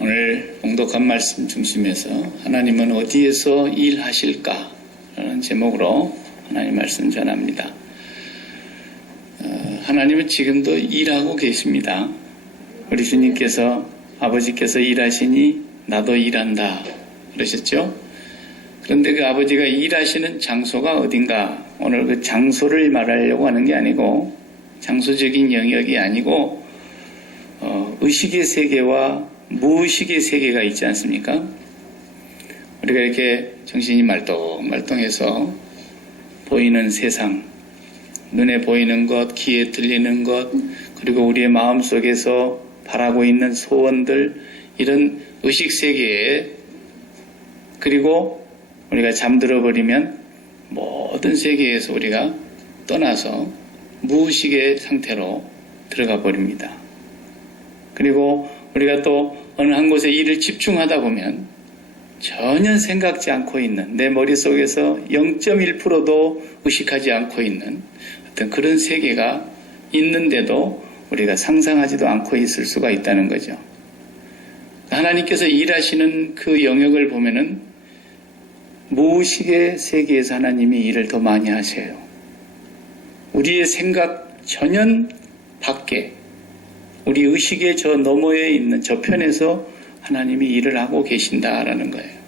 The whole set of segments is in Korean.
오늘 봉독한 말씀 중심에서 하나님은 어디에서 일하실까? 라는 제목으로 하나님 말씀 전합니다. 하나님은 지금도 일하고 계십니다. 우리 주님께서 아버지께서 일하시니 나도 일한다 그러셨죠? 그런데 그 아버지가 일하시는 장소가 어딘가? 오늘 그 장소를 말하려고 하는 게 아니고 장소적인 영역이 아니고 의식의 세계와 무의식의 세계가 있지 않습니까? 우리가 이렇게 정신이 말똥말똥해서 보이는 세상, 눈에 보이는 것, 귀에 들리는 것, 그리고 우리의 마음속에서 바라고 있는 소원들, 이런 의식 세계에, 그리고 우리가 잠들어 버리면 모든 세계에서 우리가 떠나서 무의식의 상태로 들어가 버립니다. 그리고 우리가 또 어느 한 곳에 일을 집중하다 보면 전혀 생각지 않고 있는, 내 머릿속에서 0.1%도 의식하지 않고 있는 어떤 그런 세계가 있는데도 우리가 상상하지도 않고 있을 수가 있다는 거죠. 하나님께서 일하시는 그 영역을 보면은 무의식의 세계에서 하나님이 일을 더 많이 하세요. 우리의 생각 전혀 밖에, 우리 의식의 저 너머에 있는 저편에서 하나님이 일을 하고 계신다라는 거예요.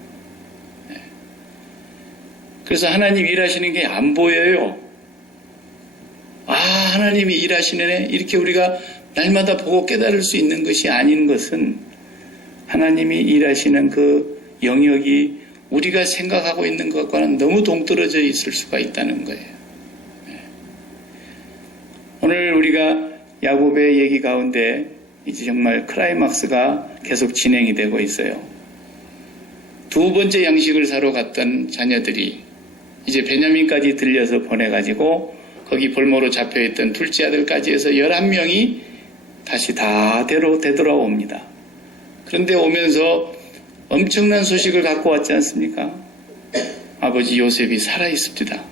그래서 하나님 일하시는 게 안 보여요. 하나님이 일하시네, 이렇게 우리가 날마다 보고 깨달을 수 있는 것이 아닌 것은 하나님이 일하시는 그 영역이 우리가 생각하고 있는 것과는 너무 동떨어져 있을 수가 있다는 거예요. 오늘 우리가 야곱의 얘기 가운데 이제 정말 클라이막스가 계속 진행이 되고 있어요. 두 번째 양식을 사러 갔던 자녀들이 이제 베냐민까지 들려서 보내가지고 거기 볼모로 잡혀있던 둘째 아들까지 해서 11명이 다시 다 되돌아옵니다. 그런데 오면서 엄청난 소식을 갖고 왔지 않습니까? 아버지 요셉이 살아있습니다.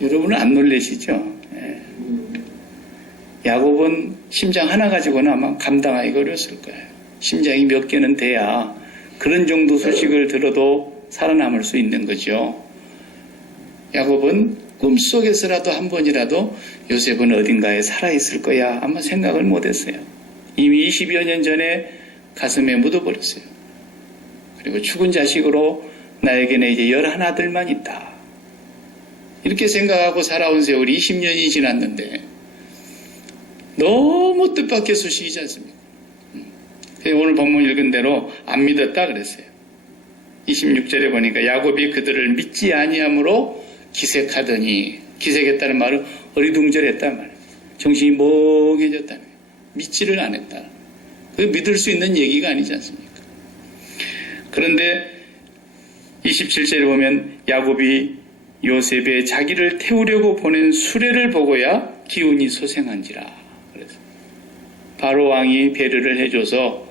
여러분은 안 놀라시죠? 야곱은 심장 하나 가지고는 아마 감당하기 어려웠을 거예요. 심장이 몇 개는 돼야 그런 정도 소식을 들어도 살아남을 수 있는 거죠. 야곱은 꿈속에서라도 한 번이라도 요셉은 어딘가에 살아있을 거야 아마 생각을 못했어요. 이미 20여 년 전에 가슴에 묻어버렸어요. 그리고 죽은 자식으로 나에게는 이제 11아들만 있다. 이렇게 생각하고 살아온 세월이 20년이 지났는데 너무 뜻밖의 소식이지 않습니까? 오늘 본문 읽은 대로 안 믿었다 그랬어요. 26절에 보니까 야곱이 그들을 믿지 아니함으로 기색하더니, 기색했다는 말은 어리둥절했다는 말이에요. 정신이 멍해졌다는 거예요. 믿지를 안 했다. 그 믿을 수 있는 얘기가 아니지 않습니까? 그런데 27절에 보면 야곱이 요셉의 자기를 태우려고 보낸 수레를 보고야 기운이 소생한지라. 그래서 바로 왕이 배려를 해줘서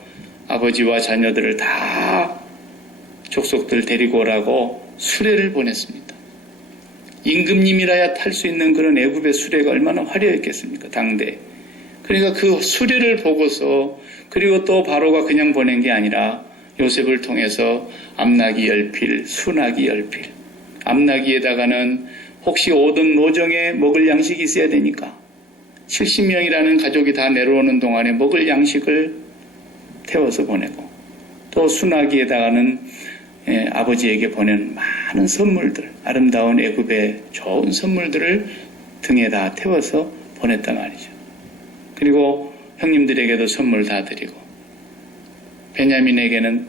아버지와 자녀들을 다 족속들 데리고 오라고 수레를 보냈습니다. 임금님이라야 탈 수 있는 그런 애굽의 수레가 얼마나 화려했겠습니까? 당대. 그러니까 그 수레를 보고서, 그리고 또 바로가 그냥 보낸 게 아니라 요셉을 통해서 암나귀 10필, 수나귀 10필, 암나귀에다가는 혹시 오던 노정에 먹을 양식이 있어야 되니까 70명이라는 가족이 다 내려오는 동안에 먹을 양식을 태워서 보내고, 또 수나귀에다가는 아버지에게 보낸 많은 선물들, 아름다운 애굽의 좋은 선물들을 등에다 태워서 보냈단 말이죠. 그리고 형님들에게도 선물 다 드리고, 베냐민에게는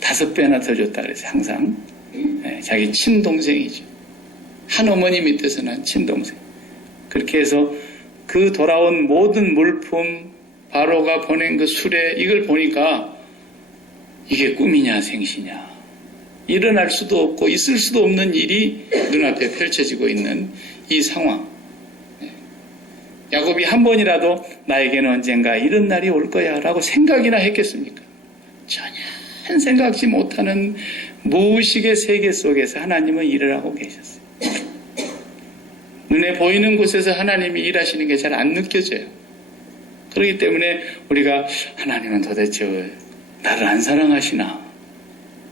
5배나 더 줬다 그래서 항상 자기 친동생이죠. 한 어머니 밑에서 난 친동생. 그렇게 해서 그 돌아온 모든 물품, 바로가 보낸 그 수레, 이걸 보니까 이게 꿈이냐 생시냐, 일어날 수도 없고 있을 수도 없는 일이 눈앞에 펼쳐지고 있는 이 상황. 야곱이 한 번이라도 나에게는 언젠가 이런 날이 올 거야 라고 생각이나 했겠습니까? 전혀 생각지 못하는 무의식의 세계 속에서 하나님은 일을 하고 계셨어요. 눈에 보이는 곳에서 하나님이 일하시는 게 잘 안 느껴져요. 그렇기 때문에 우리가 하나님은 도대체 왜 나를 안 사랑하시나?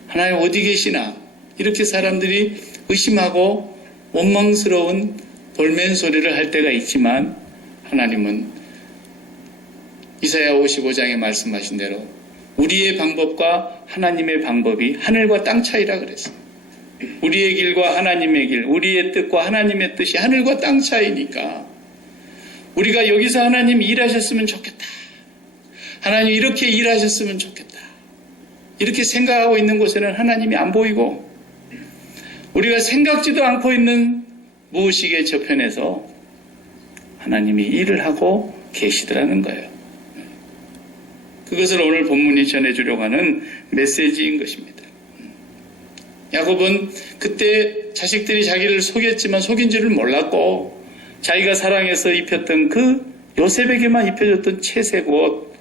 하나님 어디 계시나? 이렇게 사람들이 의심하고 원망스러운 볼멘 소리를 할 때가 있지만 하나님은 이사야 55장에 말씀하신 대로 우리의 방법과 하나님의 방법이 하늘과 땅 차이라 그랬어요. 우리의 길과 하나님의 길, 우리의 뜻과 하나님의 뜻이 하늘과 땅 차이니까 우리가 여기서 하나님 일하셨으면 좋겠다. 하나님 이렇게 일하셨으면 좋겠다. 이렇게 생각하고 있는 곳에는 하나님이 안 보이고 우리가 생각지도 않고 있는 무의식의 저편에서 하나님이 일을 하고 계시더라는 거예요. 그것을 오늘 본문이 전해주려고 하는 메시지인 것입니다. 야곱은 그때 자식들이 자기를 속였지만 속인 줄을 몰랐고 자기가 사랑해서 입혔던 그 요셉에게만 입혀줬던 채색 옷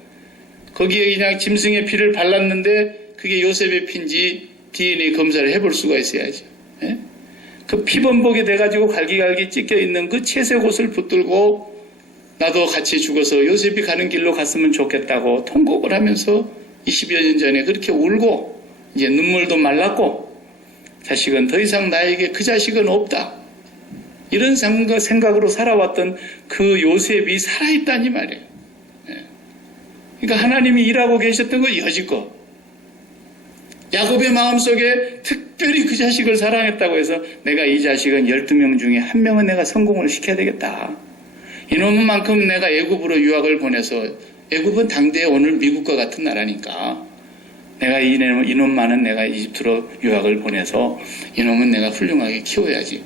거기에 그냥 짐승의 피를 발랐는데 그게 요셉의 피인지 DNA 검사를 해볼 수가 있어야죠. 예? 그 피범벅이 돼가지고 갈기갈기 찢겨있는 그 채색 옷을 붙들고 나도 같이 죽어서 요셉이 가는 길로 갔으면 좋겠다고 통곡을 하면서 20여 년 전에 그렇게 울고 이제 눈물도 말랐고 자식은 더 이상 나에게 그 자식은 없다. 이런 생각으로 살아왔던 그 요셉이 살아있다니 말이에요. 그러니까 하나님이 일하고 계셨던 거 여지껏 야곱의 마음속에 특별히 그 자식을 사랑했다고 해서 내가 이 자식은 12명 중에 한 명은 내가 성공을 시켜야 되겠다. 이놈만큼 내가 애굽으로 유학을 보내서 애굽은 당대에 오늘 미국과 같은 나라니까 내가 이놈만은 내가 이집트로 유학을 보내서 이놈은 내가 훌륭하게 키워야지.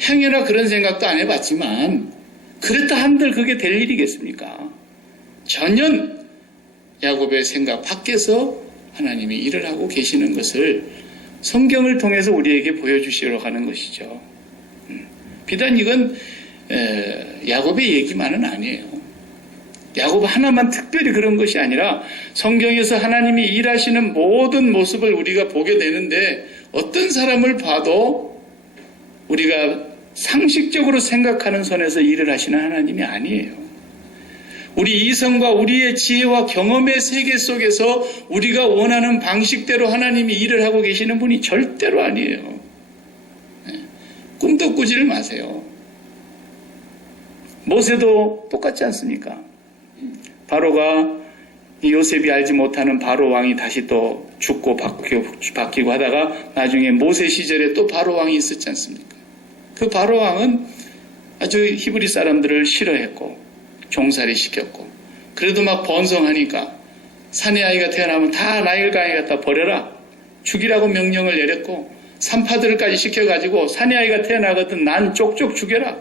행여나 그런 생각도 안 해봤지만 그랬다 한들 그게 될 일이겠습니까? 전혀 야곱의 생각 밖에서 하나님이 일을 하고 계시는 것을 성경을 통해서 우리에게 보여주시려고 하는 것이죠. 비단 이건 야곱의 얘기만은 아니에요. 야곱 하나만 특별히 그런 것이 아니라 성경에서 하나님이 일하시는 모든 모습을 우리가 보게 되는데 어떤 사람을 봐도 우리가 상식적으로 생각하는 선에서 일을 하시는 하나님이 아니에요. 우리 이성과 우리의 지혜와 경험의 세계 속에서 우리가 원하는 방식대로 하나님이 일을 하고 계시는 분이 절대로 아니에요. 꿈도 꾸지를 마세요. 모세도 똑같지 않습니까? 바로가 요셉이 알지 못하는 바로 왕이 다시 또 죽고 바뀌고 하다가 나중에 모세 시절에 또 바로 왕이 있었지 않습니까? 그 바로 왕은 아주 히브리 사람들을 싫어했고 종살이 시켰고 그래도 막 번성하니까 사내 아이가 태어나면 다 나일강에 갖다 버려라 죽이라고 명령을 내렸고 산파들까지 시켜가지고 사내 아이가 태어나거든 난 쪽쪽 죽여라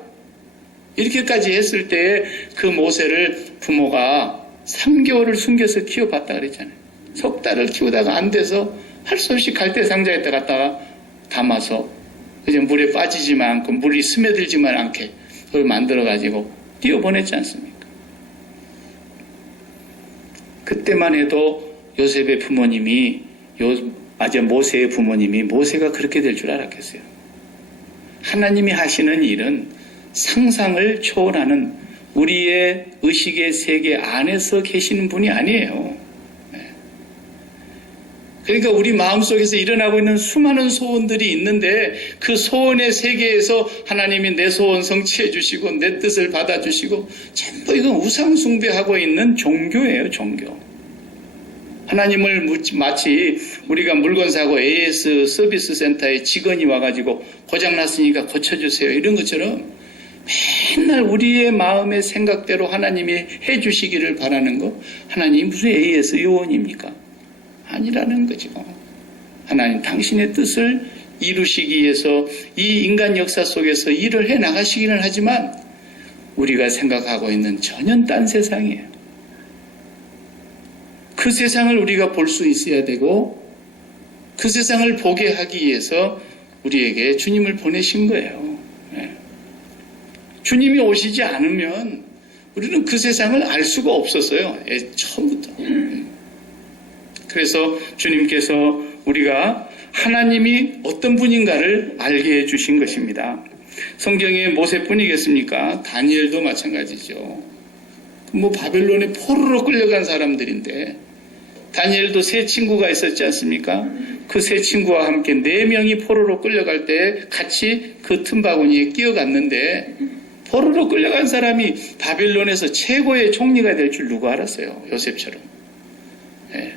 이렇게까지 했을 때에 그 모세를 부모가 3개월을 숨겨서 키워봤다 그랬잖아요. 석 달을 키우다가 안 돼서 할 수 없이 갈대 상자에다 갖다가 담아서 이제 물에 빠지지만 않고 물이 스며들지만 않게 그걸 만들어가지고 띄워보냈지 않습니까? 그때만 해도 요셉의 부모님이 모세의 부모님이 모세가 그렇게 될 줄 알았겠어요. 하나님이 하시는 일은 상상을 초월하는 우리의 의식의 세계 안에서 계시는 분이 아니에요. 그러니까 우리 마음속에서 일어나고 있는 수많은 소원들이 있는데 그 소원의 세계에서 하나님이 내 소원 성취해 주시고 내 뜻을 받아주시고 전부 이건 우상 숭배하고 있는 종교예요. 종교. 하나님을 마치 우리가 물건 사고 AS 서비스 센터에 직원이 와가지고 고장났으니까 고쳐주세요 이런 것처럼 맨날 우리의 마음의 생각대로 하나님이 해주시기를 바라는 거 하나님이 무슨 AS 요원입니까? 아니라는 거죠. 하나님 당신의 뜻을 이루시기 위해서 이 인간 역사 속에서 일을 해 나가시기는 하지만 우리가 생각하고 있는 전혀 딴 세상이에요. 그 세상을 우리가 볼 수 있어야 되고 그 세상을 보게 하기 위해서 우리에게 주님을 보내신 거예요. 주님이 오시지 않으면 우리는 그 세상을 알 수가 없었어요. 처음부터. 그래서 주님께서 우리가 하나님이 어떤 분인가를 알게 해주신 것입니다. 성경에 모세뿐이겠습니까? 다니엘도 마찬가지죠. 뭐 바벨론에 포로로 끌려간 사람들인데, 다니엘도 세 친구가 있었지 않습니까? 그 세 친구와 함께 4명이 포로로 끌려갈 때 같이 그 틈바구니에 끼어갔는데, 포로로 끌려간 사람이 바벨론에서 최고의 총리가 될 줄 누가 알았어요? 요셉처럼. 예.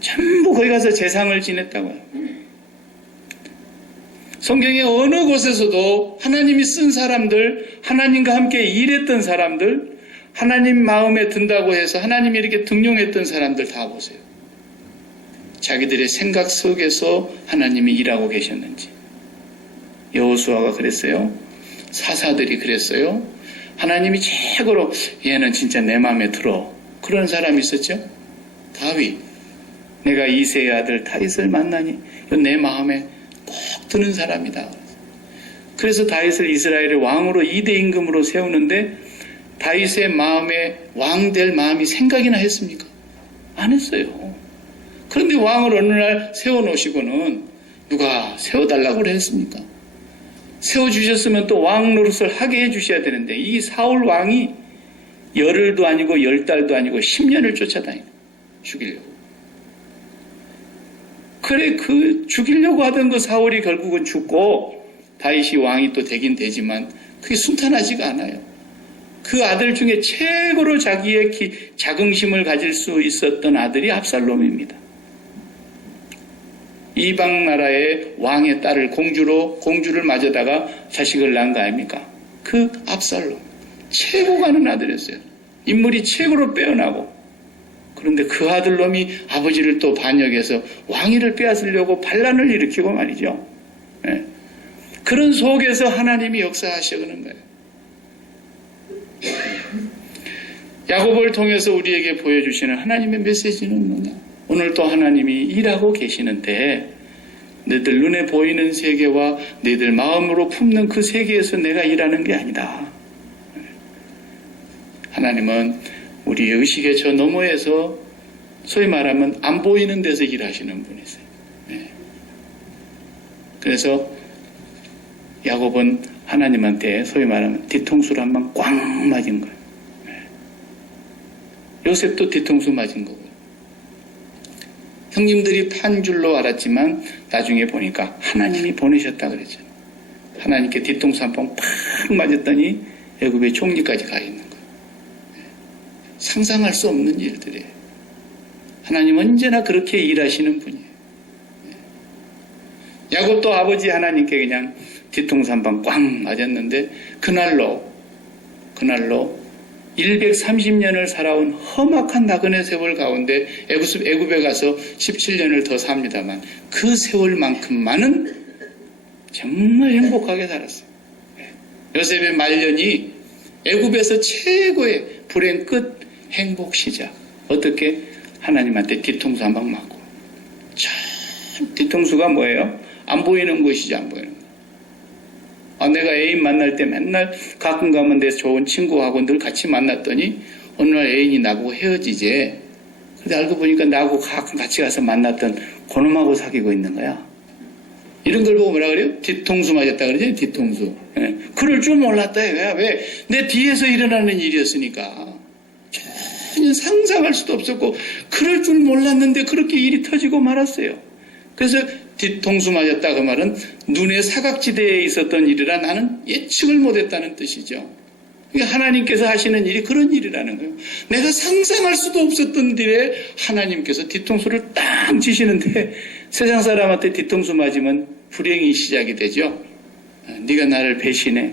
전부 거기 가서 재상을 지냈다고요. 성경의 어느 곳에서도 하나님이 쓴 사람들, 하나님과 함께 일했던 사람들, 하나님 마음에 든다고 해서 하나님이 이렇게 등용했던 사람들 다 보세요. 자기들의 생각 속에서 하나님이 일하고 계셨는지. 여호수아가 그랬어요. 사사들이 그랬어요. 하나님이 최고로 얘는 진짜 내 마음에 들어. 그런 사람이 있었죠. 다윗. 내가 이새의 아들 다윗을 만나니 내 마음에 꼭 드는 사람이다. 그래서 다윗을 이스라엘의 왕으로 2대 임금으로 세우는데 다윗의 마음에 왕 될 마음이 생각이나 했습니까? 안 했어요. 그런데 왕을 어느 날 세워놓으시고는 누가 세워달라고 그랬습니까? 세워주셨으면 또 왕 노릇을 하게 해주셔야 되는데 이 사울 왕이 열흘도 아니고 10달도 아니고 10년을 쫓아다니고 죽이려고. 그래 그 죽이려고 하던 그 사울이 결국은 죽고 다윗이 왕이 또 되긴 되지만 그게 순탄하지가 않아요. 그 아들 중에 최고로 자기의 자긍심을 가질 수 있었던 아들이 압살롬입니다. 이방 나라의 왕의 딸을 공주를 맞아다가 자식을 낳은 거 아닙니까? 그 압살롬. 최고 가는 아들이었어요. 인물이 최고로 빼어나고. 그런데 그 아들놈이 아버지를 또 반역해서 왕위를 빼앗으려고 반란을 일으키고 말이죠. 네. 그런 속에서 하나님이 역사하시는 거예요. 야고보를 통해서 우리에게 보여주시는 하나님의 메시지는 뭐냐? 오늘 또 하나님이 일하고 계시는데 너희들 눈에 보이는 세계와 너희들 마음으로 품는 그 세계에서 내가 일하는 게 아니다. 하나님은 우리의 의식의 저 너머에서 소위 말하면 안 보이는 데서 일하시는 분이세요. 네. 그래서 야곱은 하나님한테 소위 말하면 뒤통수를 한 방 꽝 맞은 거예요. 네. 요셉도 뒤통수 맞은 거고요. 형님들이 판 줄로 알았지만 나중에 보니까 하나님이 보내셨다 그랬잖아요. 하나님께 뒤통수 한 방 팍 맞았더니 애굽의 총리까지 가 있는 거예요. 네. 상상할 수 없는 일들이에요. 하나님은 언제나 그렇게 일하시는 분이에요. 네. 야곱도 아버지 하나님께 그냥 뒤통수 한 방 꽝 맞았는데 그날로 130년을 살아온 험악한 나그네 세월 가운데 애굽에 가서 17년을 더 삽니다만 그 세월만큼만은 정말 행복하게 살았어요. 요셉의 말년이 애굽에서 최고의 불행 끝 행복 시작. 어떻게? 하나님한테 뒤통수 한 방 맞고. 참 뒤통수가 뭐예요? 안 보이는 것이지 안 보이는 것. 내가 애인 만날 때 맨날 가끔 가면 내 좋은 친구하고 늘 같이 만났더니 어느 날 애인이 나보고 헤어지재. 근데 알고 보니까 나하고 가끔 같이 가서 만났던 그놈하고 사귀고 있는 거야. 이런 걸 보고 뭐라 그래요? 뒤통수 맞았다 그러지? 뒤통수. 네. 그럴 줄 몰랐다 이거야. 왜? 내 뒤에서 일어나는 일이었으니까. 전혀 상상할 수도 없었고 그럴 줄 몰랐는데 그렇게 일이 터지고 말았어요. 그래서 뒤통수 맞았다 그 말은 눈의 사각지대에 있었던 일이라 나는 예측을 못했다는 뜻이죠. 그러니까 하나님께서 하시는 일이 그런 일이라는 거예요. 내가 상상할 수도 없었던 일에 하나님께서 뒤통수를 딱 치시는데 세상 사람한테 뒤통수 맞으면 불행이 시작이 되죠. 네가 나를 배신해.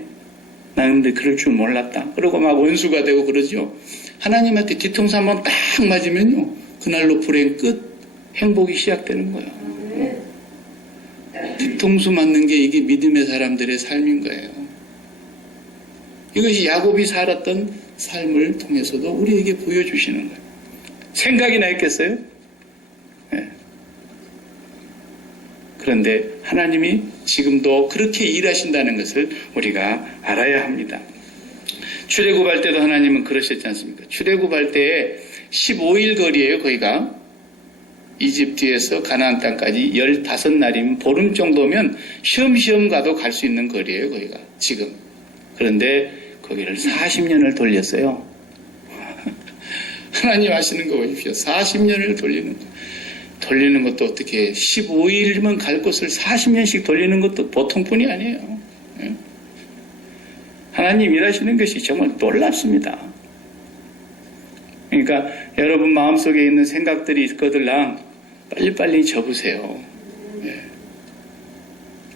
나는 근데 그럴 줄 몰랐다. 그러고 막 원수가 되고 그러죠. 하나님한테 뒤통수 한번 딱 맞으면요. 그날로 불행 끝 행복이 시작되는 거예요. 뒤통수 맞는 게 이게 믿음의 사람들의 삶인 거예요. 이것이 야곱이 살았던 삶을 통해서도 우리에게 보여주시는 거예요. 생각이나 했겠어요? 네. 그런데 하나님이 지금도 그렇게 일하신다는 것을 우리가 알아야 합니다. 출애굽할 때도 하나님은 그러셨지 않습니까? 출애굽할 때에 15일 거리예요, 거기가. 이집트에서 가나안 땅까지 15날이면 보름 정도면 쉬엄쉬엄 가도 갈 수 있는 거리예요, 거기가. 지금. 그런데 거기를 40년을 돌렸어요. 하나님 하시는 거 보십시오. 40년을 돌리는 것도 어떻게 15일이면 갈 곳을 40년씩 돌리는 것도 보통뿐이 아니에요. 하나님 일하시는 것이 정말 놀랍습니다. 그러니까 여러분 마음속에 있는 생각들이 있거들랑 빨리빨리 접으세요.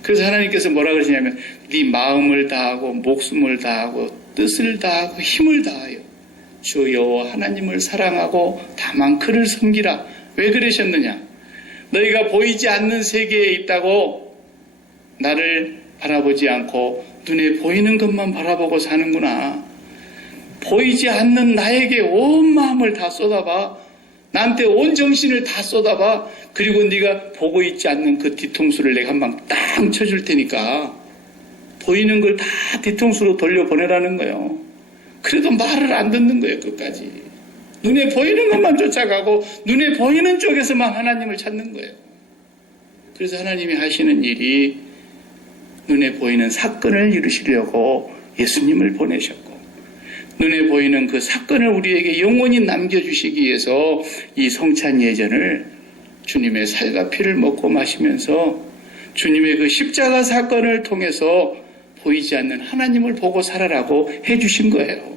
그래서 하나님께서 뭐라 그러시냐면 네 마음을 다하고 목숨을 다하고 뜻을 다하고 힘을 다하여 주 여호와 하나님을 사랑하고 다만 그를 섬기라. 왜 그러셨느냐? 너희가 보이지 않는 세계에 있다고 나를 바라보지 않고 눈에 보이는 것만 바라보고 사는구나. 보이지 않는 나에게 온 마음을 다 쏟아봐. 나한테 온 정신을 다 쏟아봐. 그리고 네가 보고 있지 않는 그 뒤통수를 내가 한 방 딱 쳐줄 테니까 보이는 걸 다 뒤통수로 돌려보내라는 거예요. 그래도 말을 안 듣는 거예요. 끝까지. 눈에 보이는 것만 쫓아가고 눈에 보이는 쪽에서만 하나님을 찾는 거예요. 그래서 하나님이 하시는 일이 눈에 보이는 사건을 이루시려고 예수님을 보내셨고 눈에 보이는 그 사건을 우리에게 영원히 남겨주시기 위해서 이 성찬 예전을 주님의 살과 피를 먹고 마시면서 주님의 그 십자가 사건을 통해서 보이지 않는 하나님을 보고 살아라고 해주신 거예요.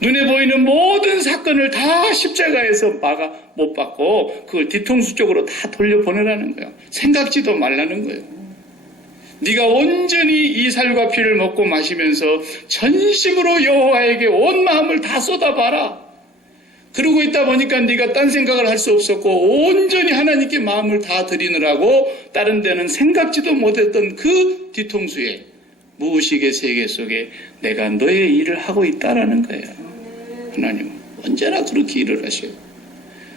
눈에 보이는 모든 사건을 다 십자가에서 막아 못 받고 그걸 뒤통수 쪽으로 다 돌려보내라는 거예요. 생각지도 말라는 거예요. 네가 온전히 이 살과 피를 먹고 마시면서 전심으로 여호와에게 온 마음을 다 쏟아봐라. 그러고 있다 보니까 네가 딴 생각을 할 수 없었고 온전히 하나님께 마음을 다 드리느라고 다른 데는 생각지도 못했던 그 뒤통수에 무의식의 세계 속에 내가 너의 일을 하고 있다라는 거예요. 하나님은 언제나 그렇게 일을 하셔요.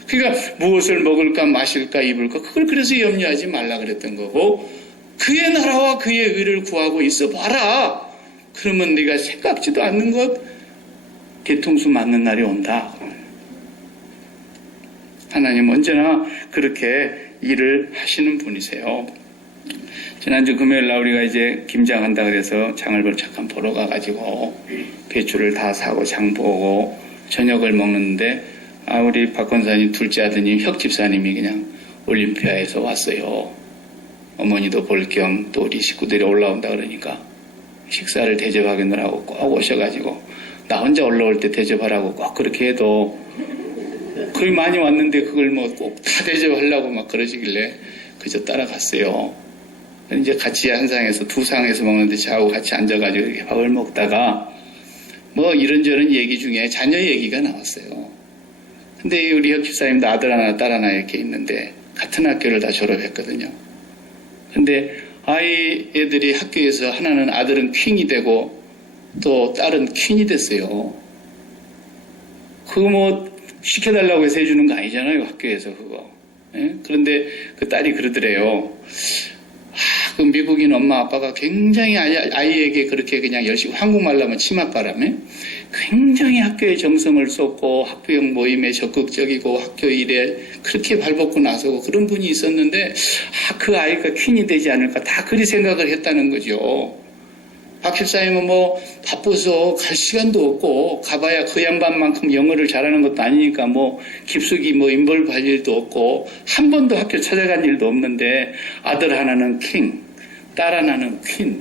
그러니까 무엇을 먹을까 마실까 입을까 그걸 그래서 염려하지 말라 그랬던 거고 그의 나라와 그의 의를 구하고 있어 봐라. 그러면 네가 생각지도 않는 것 뒤통수 맞는 날이 온다. 하나님 언제나 그렇게 일을 하시는 분이세요. 지난주 금요일 날 우리가 이제 김장한다 그래서 장을 잠깐 보러 가가지고 배추를 다 사고 장 보고 저녁을 먹는데 우리 박 권사님 둘째 아드님 혁 집사님이 그냥 올림피아에서 왔어요. 어머니도 볼 겸 또 우리 식구들이 올라온다 그러니까 식사를 대접하겠느라고 꼭 오셔가지고 나 혼자 올라올 때 대접하라고 꼭 그렇게 해도 거의 많이 왔는데 그걸 뭐 꼭 다 대접하려고 막 그러시길래 그저 따라갔어요. 이제 같이 한 상에서 두 상에서 먹는데 저하고 같이 앉아가지고 이렇게 밥을 먹다가 뭐 이런저런 얘기 중에 자녀 얘기가 나왔어요. 근데 우리 혁 집사님도 아들 하나 딸 하나 이렇게 있는데 같은 학교를 다 졸업했거든요. 근데 애들이 학교에서 하나는 아들은 퀸이 되고 또 딸은 퀸이 됐어요. 그거 뭐 시켜달라고 해서 해주는 거 아니잖아요. 학교에서 그거. 예? 그런데 그 딸이 그러더래요. 그 미국인 엄마 아빠가 굉장히 아이에게 그렇게 그냥 열심히 한국말로 하면 치맛바람에 굉장히 학교에 정성을 쏟고 학부형 모임에 적극적이고 학교 일에 그렇게 발벗고 나서고 그런 분이 있었는데 그 아이가 퀸이 되지 않을까 다 그리 생각을 했다는 거죠. 박 집사님은 뭐 바빠서 갈 시간도 없고 가봐야 그 양반만큼 영어를 잘하는 것도 아니니까 뭐 깊숙이 뭐 인벌브 할 일도 없고 한 번도 학교 찾아간 일도 없는데 아들 하나는 킹, 딸 하나는 퀸.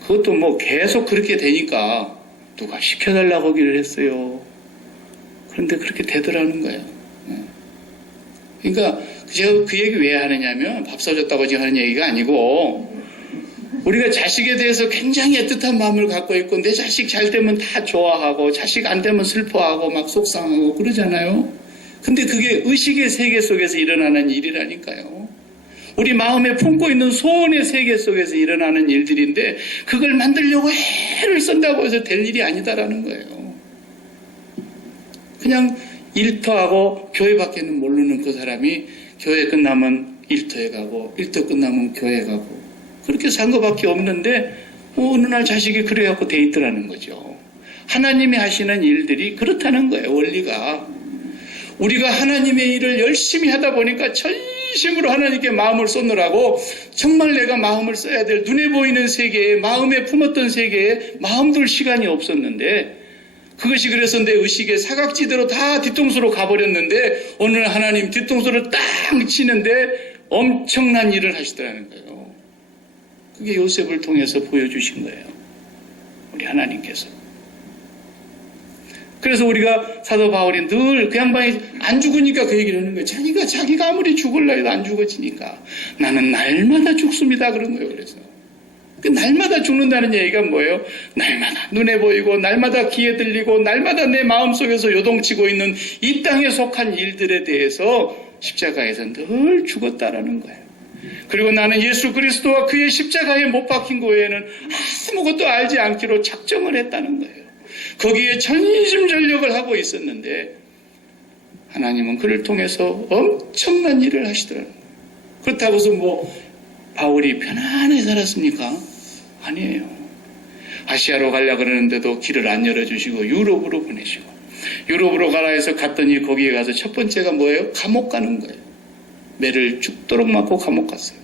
그것도 뭐 계속 그렇게 되니까 누가 시켜달라고 하기를 했어요. 그런데 그렇게 되더라는 거예요. 그러니까 제가 그 얘기 왜 하느냐면 밥 사줬다고 지금 하는 얘기가 아니고 우리가 자식에 대해서 굉장히 애틋한 마음을 갖고 있고 내 자식 잘 되면 다 좋아하고 자식 안 되면 슬퍼하고 막 속상하고 그러잖아요. 근데 그게 의식의 세계 속에서 일어나는 일이라니까요. 우리 마음에 품고 있는 소원의 세계 속에서 일어나는 일들인데 그걸 만들려고 애를 쓴다고 해서 될 일이 아니다라는 거예요. 그냥 일터하고 교회밖에는 모르는 그 사람이 교회 끝나면 일터에 가고 일터 끝나면 교회 가고 그렇게 산 것밖에 없는데 어느 날 자식이 그래갖고 돼 있더라는 거죠. 하나님이 하시는 일들이 그렇다는 거예요. 원리가. 우리가 하나님의 일을 열심히 하다 보니까 전심으로 하나님께 마음을 쏟느라고 정말 내가 마음을 써야 될 눈에 보이는 세계에 마음에 품었던 세계에 마음 둘 시간이 없었는데 그것이 그래서 내 의식의 사각지대로 다 뒤통수로 가버렸는데 오늘 하나님 뒤통수를 딱 치는데 엄청난 일을 하시더라는 거예요. 그게 요셉을 통해서 보여주신 거예요. 우리 하나님께서. 그래서 우리가 사도 바울이 늘 그 양반이 안 죽으니까 그 얘기를 하는 거예요. 자기가 아무리 죽을라 해도 안 죽어지니까 나는 날마다 죽습니다. 그런 거예요. 그래서. 그 날마다 죽는다는 얘기가 뭐예요? 날마다 눈에 보이고 날마다 귀에 들리고 날마다 내 마음속에서 요동치고 있는 이 땅에 속한 일들에 대해서 십자가에서 늘 죽었다라는 거예요. 그리고 나는 예수 그리스도와 그의 십자가에 못 박힌 거 외에는 아무것도 알지 않기로 작정을 했다는 거예요. 거기에 전심전력을 하고 있었는데 하나님은 그를 통해서 엄청난 일을 하시더라고요. 그렇다고 해서 바울이 편안하게 살았습니까? 아니에요. 아시아로 가려고 그러는데도 길을 안 열어주시고 유럽으로 보내시고 유럽으로 가라 해서 갔더니 거기에 가서 첫 번째가 뭐예요? 감옥 가는 거예요. 매를 죽도록 맞고 감옥 갔어요.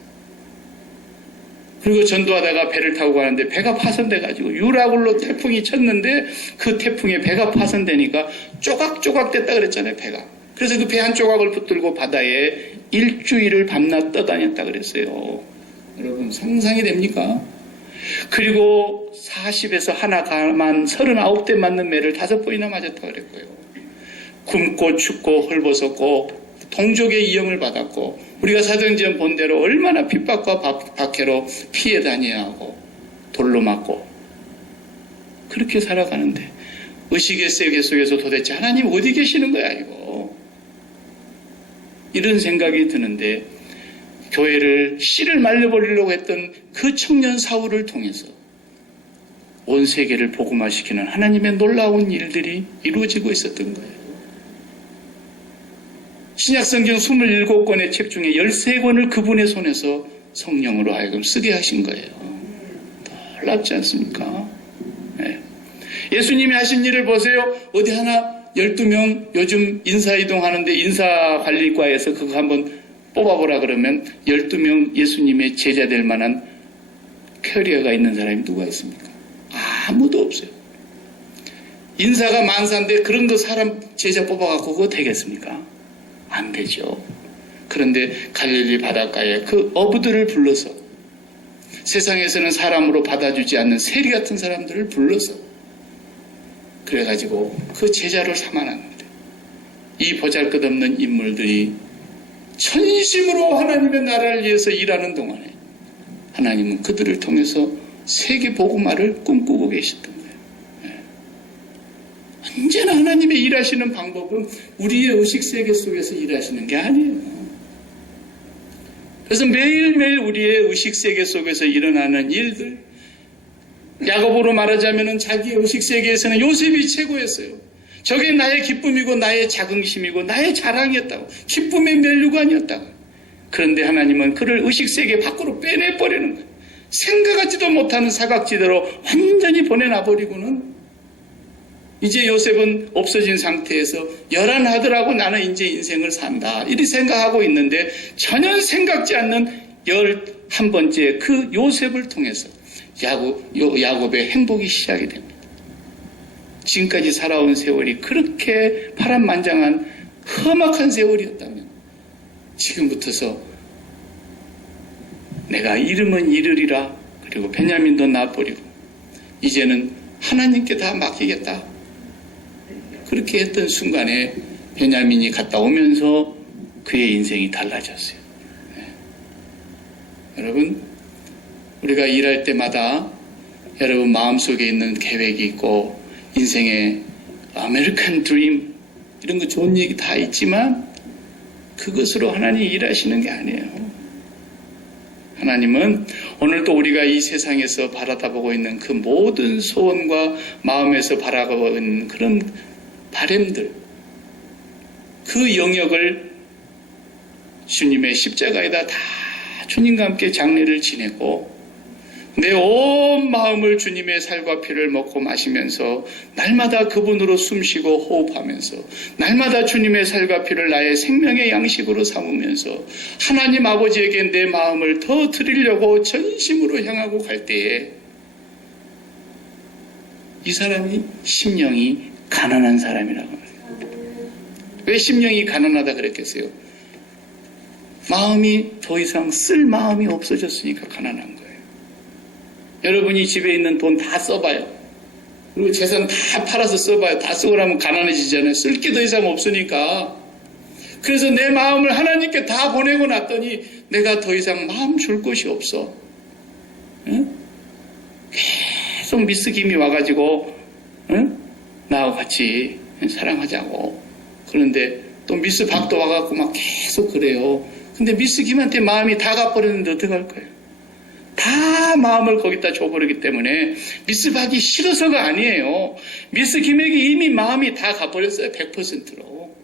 그리고 전도하다가 배를 타고 가는데 배가 파손돼가지고 유라굴로 태풍이 쳤는데 그 태풍에 배가 파손되니까 쪼각쪼각 됐다 그랬잖아요. 배가. 그래서 그 배 한 조각을 붙들고 바다에 일주일을 밤낮 떠다녔다 그랬어요. 여러분 상상이 됩니까? 그리고 40에서 하나 가만 39대 맞는 매를 5번이나 맞았다 그랬고요. 굶고 춥고 헐벗었고 동족의 이용을 받았고 우리가 사도행전 본 대로 얼마나 핍박과 박해로 피해 다녀야 하고 돌로 맞고 그렇게 살아가는데 의식의 세계 속에서 도대체 하나님 어디 계시는 거야 이거. 이런 생각이 드는데 교회를 씨를 말려버리려고 했던 그 청년 사울을 통해서 온 세계를 복음화시키는 하나님의 놀라운 일들이 이루어지고 있었던 거예요. 신약성경 27권의 책 중에 13권을 그분의 손에서 성령으로 하여금 쓰게 하신 거예요. 놀랍지 않습니까? 네. 예수님이 하신 일을 보세요. 어디 하나 12명 요즘 인사이동하는데 인사관리과에서 그거 한번 뽑아보라 그러면 12명 예수님의 제자 될 만한 커리어가 있는 사람이 누가 있습니까? 아무도 없어요. 인사가 만사인데 그런 거 사람 제자 뽑아갖고 그거 되겠습니까? 안 되죠. 그런데 갈릴리 바닷가에 그 어부들을 불러서 세상에서는 사람으로 받아주지 않는 세리 같은 사람들을 불러서 그래가지고 그 제자를 삼아놨는데 이 보잘것없는 인물들이 전심으로 하나님의 나라를 위해서 일하는 동안에 하나님은 그들을 통해서 세계 복음화를 꿈꾸고 계셨던 거예요. 언제나 하나님의 일하시는 방법은 우리의 의식세계 속에서 일하시는 게 아니에요. 그래서 매일매일 우리의 의식세계 속에서 일어나는 일들, 야고보로 말하자면 자기의 의식세계에서는 요셉이 최고였어요. 저게 나의 기쁨이고 나의 자긍심이고 나의 자랑이었다고. 기쁨의 면류관이었다고. 그런데 하나님은 그를 의식세계 밖으로 빼내버리는 거예요. 생각하지도 못하는 사각지대로 완전히 보내놔버리고는 이제 요셉은 없어진 상태에서 열한 아들하고 나는 이제 인생을 산다. 이렇게 생각하고 있는데 전혀 생각지 않는 11번째 그 요셉을 통해서 야곱의 행복이 시작이 됩니다. 지금까지 살아온 세월이 그렇게 파란만장한 험악한 세월이었다면 지금부터서 내가 이름은 이르리라 그리고 베냐민도 낳아버리고 이제는 하나님께 다 맡기겠다. 그렇게 했던 순간에 베냐민이 갔다 오면서 그의 인생이 달라졌어요. 네. 여러분 우리가 일할 때마다 여러분 마음속에 있는 계획이 있고 인생의 아메리칸 드림 이런 거 좋은 얘기 다 있지만 그것으로 하나님이 일하시는 게 아니에요. 하나님은 오늘도 우리가 이 세상에서 바라다보고 있는 그 모든 소원과 마음에서 바라보고 있는 그런 바램들 그 영역을 주님의 십자가에다 다 주님과 함께 장례를 지내고 내 온 마음을 주님의 살과 피를 먹고 마시면서 날마다 그분으로 숨쉬고 호흡하면서 날마다 주님의 살과 피를 나의 생명의 양식으로 삼으면서 하나님 아버지에게 내 마음을 더 드리려고 전심으로 향하고 갈 때에 이 사람이 심령이 가난한 사람이라고 말해요. 왜 심령이 가난하다 그랬겠어요? 마음이 더 이상 쓸 마음이 없어졌으니까 가난한 거예요. 여러분이 집에 있는 돈 다 써봐요. 그리고 재산 다 팔아서 써봐요. 다 쓰고 나면 가난해지잖아요. 쓸 게 더 이상 없으니까. 그래서 내 마음을 하나님께 다 보내고 났더니 내가 더 이상 마음 줄 곳이 없어. 응? 계속 미스김이 와가지고 응? 나하고 같이 사랑하자고. 그런데 또 미스 박도 와갖고 막 계속 그래요. 근데 미스 김한테 마음이 다 가버렸는데 어떡할 거예요? 다 마음을 거기다 줘버리기 때문에 미스 박이 싫어서가 아니에요. 미스 김에게 이미 마음이 다 가버렸어요. 100%로.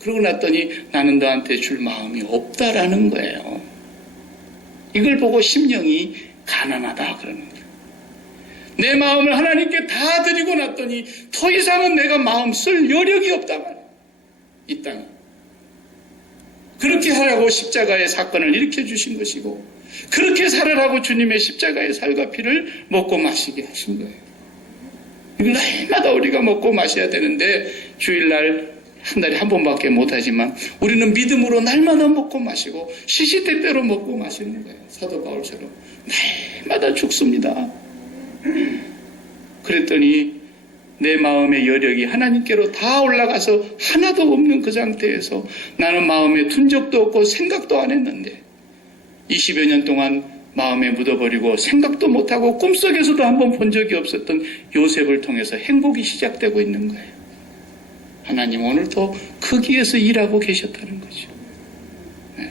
그러고 났더니 나는 너한테 줄 마음이 없다라는 거예요. 이걸 보고 심령이 가난하다 그러는 거예요. 내 마음을 하나님께 다 드리고 났더니 더 이상은 내가 마음 쓸 여력이 없다 말이에요. 이 땅에. 그렇게 하라고 십자가의 사건을 일으켜 주신 것이고 그렇게 살아라고 주님의 십자가의 살과 피를 먹고 마시게 하신 거예요. 이걸 날마다 우리가 먹고 마셔야 되는데 주일날 한 달에 한 번밖에 못하지만 우리는 믿음으로 날마다 먹고 마시고 시시때때로 먹고 마시는 거예요. 사도 바울처럼 날마다 죽습니다. 그랬더니 내 마음의 여력이 하나님께로 다 올라가서 하나도 없는 그 상태에서 나는 마음에 둔 적도 없고 생각도 안 했는데 20여 년 동안 마음에 묻어버리고 생각도 못하고 꿈속에서도 한번 본 적이 없었던 요셉을 통해서 행복이 시작되고 있는 거예요. 하나님 오늘도 거기에서 일하고 계셨다는 거죠. 네.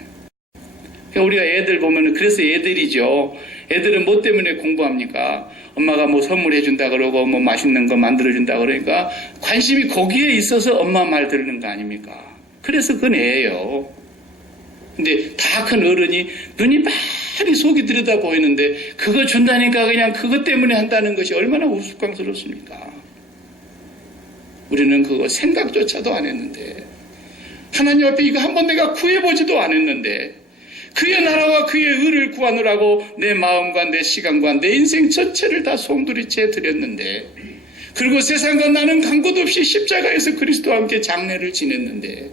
그러니까 우리가 애들 보면은 그래서 애들이죠. 애들은 뭐 때문에 공부합니까? 엄마가 뭐 선물해 준다 그러고 뭐 맛있는 거 만들어 준다 그러니까 관심이 거기에 있어서 엄마 말 듣는 거 아닙니까? 그래서 그건 애예요. 근데 다 큰 어른이 눈이 많이 속이 들여다 보이는데 그거 준다니까 그냥 그것 때문에 한다는 것이 얼마나 우스꽝스럽습니까? 우리는 그거 생각조차도 안 했는데 하나님 앞에 이거 한번 내가 구해보지도 않았는데 그의 나라와 그의 의를 구하느라고 내 마음과 내 시간과 내 인생 전체를 다 송두리째 드렸는데 그리고 세상과 나는 간 곳 없이 십자가에서 그리스도와 함께 장례를 지냈는데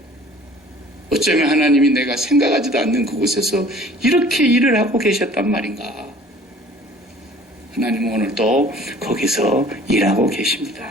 어쩌면 하나님이 내가 생각하지도 않는 그곳에서 이렇게 일을 하고 계셨단 말인가. 하나님은 오늘도 거기서 일하고 계십니다.